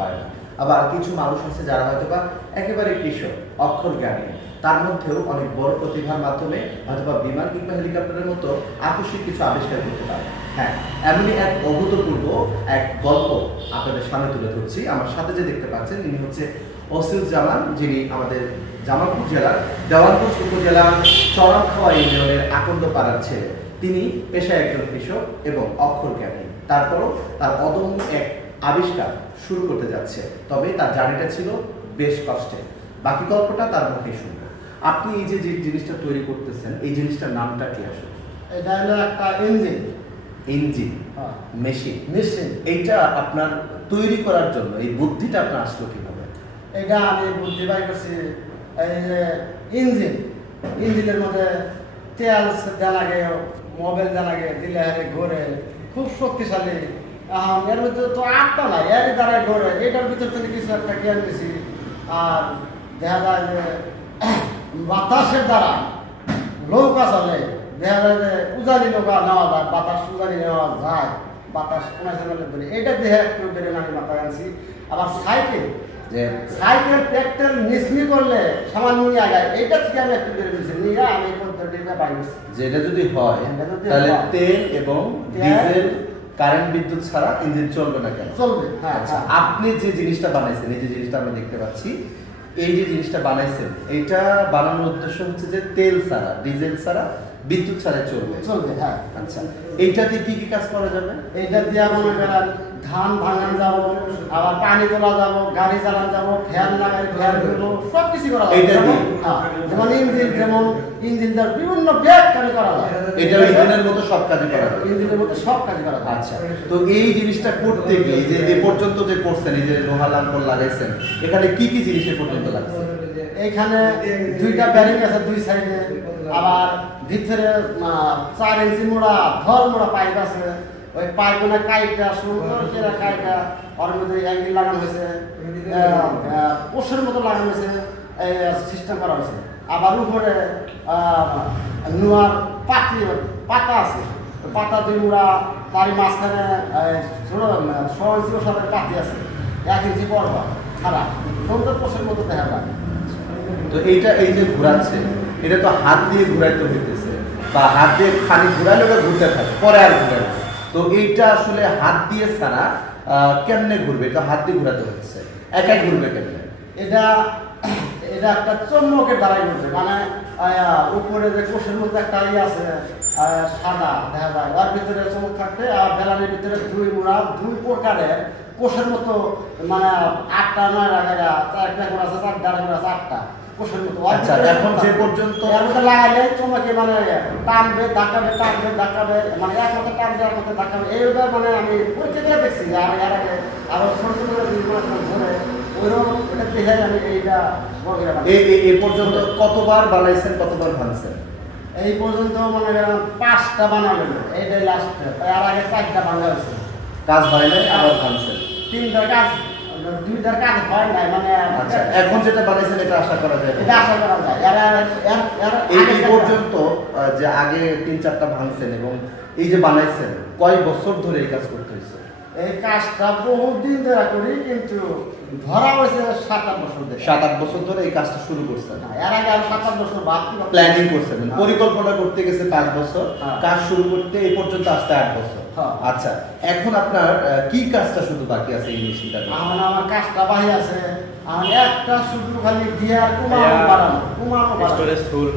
পারে না। আবার কিছু মানুষ আছে যারা হয়তো বা একেবারে কৃষক, অক্ষর জ্ঞানী, তার মধ্যেও অনেক বড় প্রতিভার মাধ্যমে হয়তোবা বিমান কিংবা হেলিকপ্টারের মতো আকস্মিক কিছু আবিষ্কার করতে পারে। হ্যাঁ, এমনই এক অভূতপূর্ব এক গল্প আপনাদের সামনে তুলে ধরছি। আমার সাথে যে দেখতে পাচ্ছেন ইনি হচ্ছে ওসিউজ্জামান, যিনি আমাদের জামালপুর জেলার দেওয়ানগঞ্জ উপজেলার চরামখাওয়া ইউনিয়নের আকন্দপাড়ার ছেলে। তিনি পেশায় একজন কৃষক এবং অক্ষর জ্ঞানী। তারপরও তার অদম্য এক আবিষ্কার শুরু করতে যাচ্ছে, তবে তার জার্নিটা ছিল বেশ কষ্টের। বাকি গল্পটা তার মুখে শুনবো। আপনি এই যে জিনিসটা তৈরি করতেছেন, এই জিনিসটার নামটা কি আসলে? এটা হলো একটা ইঞ্জিন। ইঞ্জিন, হ্যাঁ, মেশিন। মেশিন। এইটা আপনার তৈরি করার জন্য এই বুদ্ধিটা আপনার আসলো কিভাবে? এটা আমি বুদ্ধি বাই করছি। এই যে ইঞ্জিন, ইঞ্জিনের মধ্যে তেল দেওয়া লাগে, মোবাইল দেওয়া লাগে, দিলে হারে ঘোরে, খুব শক্তিশালী। এর মধ্যে তো আটটা নাই, এর দ্বারাই ঘোরে। এটার ভিতর থেকে কিছু একটা জ্ঞান দিছি। আর দেখা যায় যে বাতাসের দ্বারা নৌকা চলে। দেখা যায় যে উজানি নৌকা নেওয়া যায়, বাতাস উজানি নেওয়া যায়, বাতাস কোনায় ধরে এটা দেহে একটু বেড়ে আমি মাথায় আনছি। আবার সাইকেল, যে সাইকেল পেট্রোল মিসমি করলে সামান্য নিয়ে আগায়, এইটা থেকে আমি একটু বেড়ে দিয়েছি, নিয়ে আমি এই পদ্ধতিটা বাইরেছি। যেটা যদি হয় এটা যদি তাহলে হয়, তেল এবং তেল, ডিজেল, কারেন্ট, বিদ্যুৎ ছাড়া ইঞ্জিন চলবে না কেন? চলবে। হ্যাঁ, আচ্ছা, হ্যাঁ। আপনি যে জিনিসটা বানাইছেন, এই যে জিনিসটা আমরা দেখতে পাচ্ছি, এই যে জিনিসটা বানাইছেন, এইটা বানানোর উদ্দেশ্য হচ্ছে যে তেল ছাড়া, ডিজেল ছাড়া, বিদ্যুৎ ছাড়া চলবে। চলবে, হ্যাঁ। আচ্ছা, এইটাতে কি কি কাজ করা যাবে? এইটা দিয়ে মনে করেন ধান ভাঙান যাবো, আবার পানি তোলা যাবো, গাড়ি চালানো যাবো, ফ্যান লাগাই ফ্যান করবো, সব কিছু করা যাবে। এইটা দিয়ে? হ্যাঁ, যেমন ইঞ্জিন, যেমন ইঞ্জিনটার বিভিন্ন ব্যাগ কাজ করা যায়। এটা ইঞ্জিনের মতো সব কাজ করা যাবে। ইঞ্জিনের মধ্যে সব কাজ করা যায়। আচ্ছা, তো এই জিনিসটা করতে গিয়ে এই যে এ পর্যন্ত যে করছেন, এই যে লোহা লাঙ্গল লাগাইছেন, এখানে কি কি জিনিস এ পর্যন্ত লাগছে? এইখানে দুইটা ব্যারিং আছে দুই সাইডে, আবার ভিতরে 4 ইঞ্চি মোড়া ধর মোড়া পাইপ আছে। ওই পাইপগুলো কাইটা সুন্দর করে কাইটা ওর মধ্যে অ্যাঙ্গেল লাগানো হয়েছে, পোষের মতো লাগানো হয়েছে, এই সিস্টেম করা হয়েছে। আবার উপরে নোয়ার পাতা আছে, পাতা 2 মোড়া, তারই মাঝখানে 6 ইঞ্চি ওষুধের পাতি আছে, 1 ইঞ্চি বড় খারাপ সুন্দর পোষের মতো দেখা যায়। তো এইটা এই যে ঘোরাচ্ছে, এটা তো হাত দিয়ে ঘুরাইতে হইতেছে, বা হাত দিয়ে খালি ঘুরাইলে ওটা ঘুরতে থাকে, পরে আর ঘুরে না। তো এইটা আসলে হাত দিয়ে ছাড়া কেমনে ঘুরবে? এটা হাত দিয়ে ঘুরাতে হচ্ছে, একাই ঘুরবে কেমনে? এটা এটা একটা চৌম্বকের দ্বারাই ঘুরছে। মানে উপরে যে কোষের মধ্যে একটা ইয়ে আছে, সাদা দেখা যায়, ওর ভিতরে চমক থাকবে। আর বেলানের ভিতরে 2 মোড়া 2 প্রকারের কোষের মতো, মানে 8টা 9টা গাড়া, 4টা করে আছে, 4টা করে আছে, 8টা কোষের মতো। আচ্ছা, এখন যে পর্যন্ত এর মধ্যে লাগাইলে চমকে মানে টানবে, ধাক্কাবে, টানবে, ধাক্কাবে, মানে এক হাতে টানবে, এক হাতে ধাক্কাবে। এইটা মানে আমি পরীক্ষা করে দেখছি। আর এর আগে আরো ছোট ছোট ধরে ওইরকম এটা দেখে আমি এইটা বড় করে বানাই। এই পর্যন্ত কতবার বানাইছেন, কতবার ভাঙছেন? এই পর্যন্ত মনে করেন 5টা বানানো, এইটাই লাস্ট। আর আগে 4টা বানানো হয়েছে, কাজ হয় নাই, আবার ভাঙছেন। 3টার কাজ, 2টার কাজ হয় নাই। মানে আচ্ছা, এখন যেটা বানাইছেন এটা আশা করা যায়? এটা আশা করা যায়। এই পর্যন্ত যে আগে 3-4টা ভাঙছেন এবং এই যে বানাইছেন, কয় বছর ধরে এই কাজ করতে হয়েছে? এই কাজটা বহুত দিন ধরে করি, কিন্তু ধরা হয়েছে 7-8 বছর ধরে। 7-8 বছর ধরে এই কাজটা শুরু করছেন? এর আগে আর 7-8 বছর বাদ প্ল্যানিং করছেন, পরিকল্পনা করতে গেছে 5 বছর, হ্যাঁ। কাজ শুরু করতে এই পর্যন্ত আসতে 8 বছর। হ্যাঁ। আচ্ছা, এখন আপনার কি কাজটা শুধু বাকি আছে এই মেশিনটা? আমার কাজটা বাহি আছে। আমার একটা শুধু খালি গিয়ার কমানো বাড়ানো, স্টোরেজ ফুল